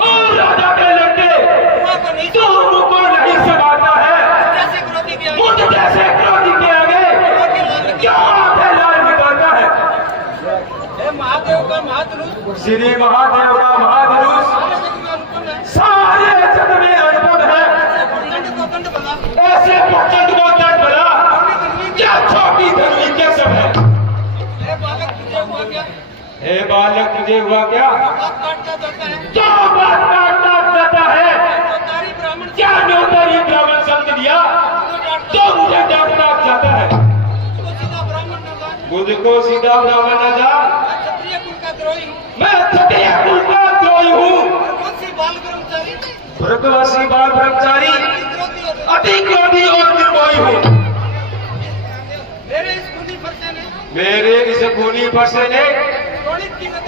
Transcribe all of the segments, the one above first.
और राजा के लड़के तो मुझको नहीं संभालता है। मुझ जैसे क्रोधी के आगे क्या आंखें लाल बिताता है। महादेव का महाधनुष, श्री महादेव का महाधनुष सारे जग में अनुपम है। ऐसे प्रचंड को दंड बना क्या छोटी धरती क्या सब है। हे बालक तुझे हुआ क्या? क्या बात काटना जाता है? क्या नौकरी ब्राह्मण समझ लिया तो मुझे डांटना चाहता है। मुझको सीधा ब्राह्मण न जान, मैं क्षत्रिय कुल का द्रोही हूँ। भरतवासी बाल ब्रह्मचारी अति क्रोधी और निर्मोही हूँ। मेरे इस खूनी फरसे ने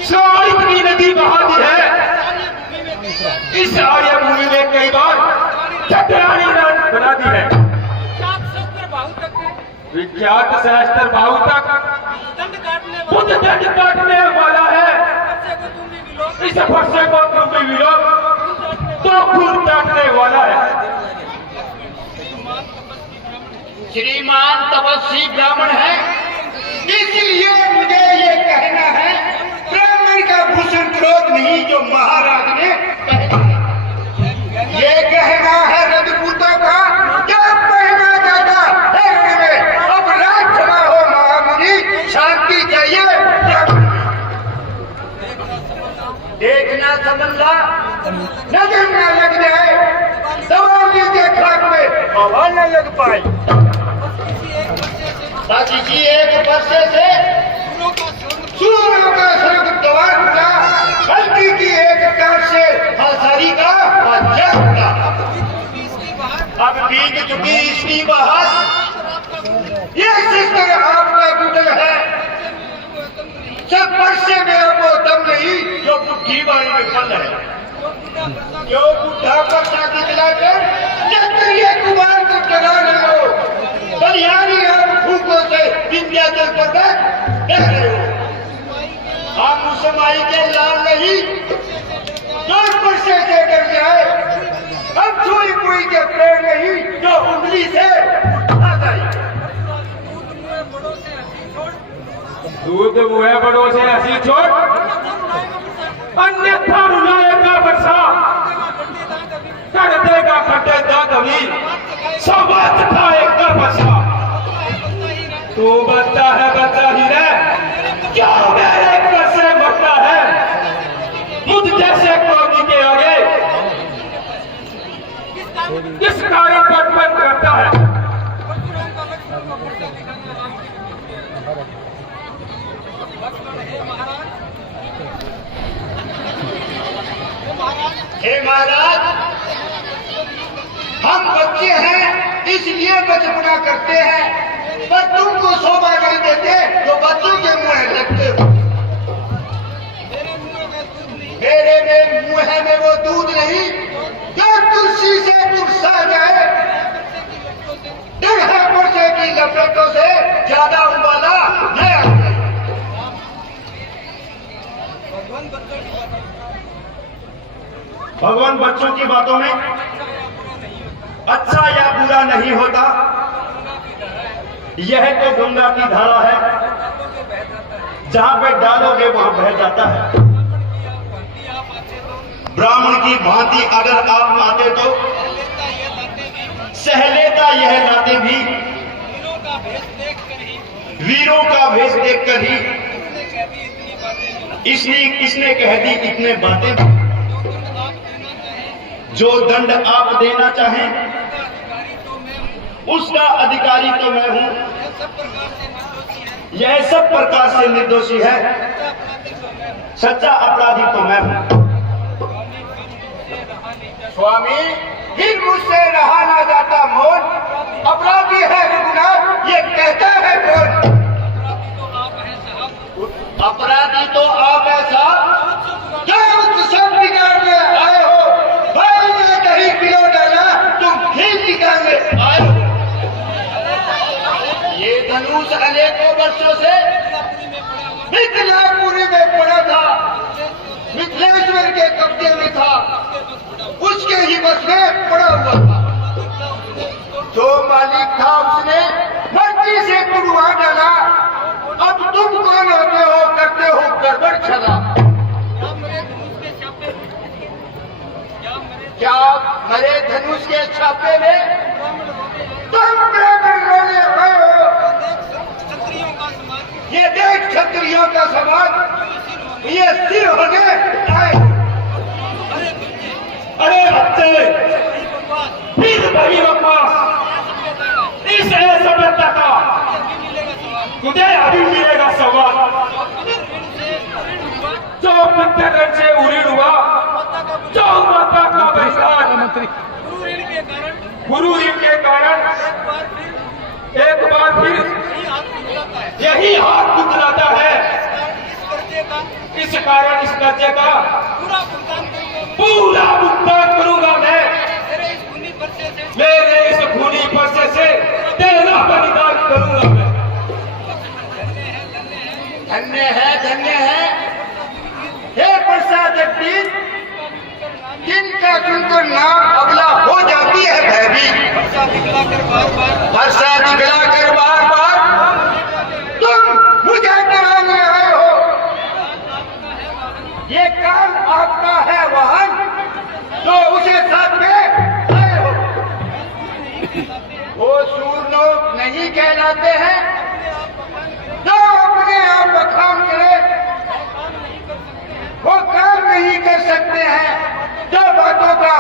शोणित की नदी बहा दी है। इस आर्य भूमि में कई बार चक्रानी बना दी है। विख्यात सहस्त्र बाहु तक बुद्ध दंड काटने वाला है। इस फरसे को तुम भी मिलो तो खून काटने वाला है। श्रीमान तपस्वी ब्राह्मण है, इसलिए मुझे ये कहना है, ब्राह्मण का भूषण क्रोध नहीं जो महाराज ने पहना है। ये कहना है रजपूतों का क्या पहना जाता है। अब राजसभा हो महामुनि, शांति चाहिए। देखना समझना, नजर न लग जाए, दवाई के खाक में हवा न लग पाए। किसी एक वर्षे से सूर्यों का स्वर्ग द्वार खुला, हल्दी की एक टाट से हलसारी का बच्चा खुला। अब बीत चुकी इसकी बहार, ये सिस्टर आपका गुटल है। सब वर्षे में अब वो दम नहीं जो बुद्धि वाली में फल है। जो बुढ़ा पर साथी दिलाकर क्षत्रिय कुमार को डरा न लो, बलिहारी और भूखों से विंध्याचल पर्वत डर रहे हो। हम उस माई के लाल नहीं जो वर्षे से डर जाए। हम छुई पुई के पेड़ नहीं जो उंगली से उठा जाए। दूध मुहे बड़ों से हंसी छोड़, अन्यथा रुलाएगा वर्षा, कर देगा खड्डे दांत अमीर, सवाच खाएगा वर्षा। तू बच्चा है बच्चा ही रह, क्या मेरे घर से मरता है। मुझ जैसे क्रोधी के आगे किस कारण पर बंद करता है। हे महाराज, हम बच्चे हैं इसलिए बचपना करते हैं, पर तुमको शोभा नहीं देते जो बच्चों के मुंह लगते हो। मेरे में मुंह में वो दूध नहीं जो तुलसी से तुलसा जाए। डेढ़ वर्षे की लपेटों से ज्यादा उबाला नहीं आता। भगवान बच्चों की बातों में अच्छा या बुरा नहीं होता। यह तो गंगा की धारा है, जहां पे डालोगे वहां बह जाता है। ब्राह्मण की भांति अगर आप आते तो सह लेता यह लाते भी। वीरों का भेष देखकर ही इसने कह दी इतने बातें। जो दंड आप देना चाहें उसका अधिकारी तो मैं हूं। यह सब प्रकार से निर्दोषी है, सच्चा अपराधी तो मैं हूं। स्वामी, फिर मुझसे रहा ना जाता मौन। अपराधी है रघुनाथ, ये कहता है कौन? अपराधी तो आप ऐसा क्या सब बिगाड़ने आए हो। भाई ने कहीं पिलो डाला, तुम फिर निकालने आए हो। ये धनुष अनेकों वर्षों से मिथिलापुरी में पड़ा था। छला। क्या मरे धनुष के छापे में तुम ब्राह्मण रोने गए हो? क्षत्रियों का समाज, ये देख क्षत्रियों का समाज, ये सिर होने आए। अरे बच्चे, वही बकवास, फिर वही बकवास, इस सभ्यता का अभी मिलेगा सवाल। तुझे अभी मिलेगा सवाल। जो पितृऋण से उऋण हुआ, जो माता का बलिदान, गुरु ऋण के कारण एक बार फिर यही हाथ कुचलाता है। इस कारण इस कर्जे का पूरा भुगतान करूंगा मैं। मेरे इस खूनी पर्चे से तेरा बलिदान करूंगा मैं। धन्य है, धन्य है। हे प्रसाद पीर, जिनका सुनकर नाम अबला हो जाती है भयभीत, वर्षा दिखलाकर बार बार वर्षा दिखलाकर बार बार तुम मुझे डराने आए हो। ये काम आपका है वाहन, जो उसे साथ में आए हो। वो सूर लोग नहीं कहलाते हैं जो अपने आप बखान करे, वो काम नहीं कर सकते हैं जो बातों का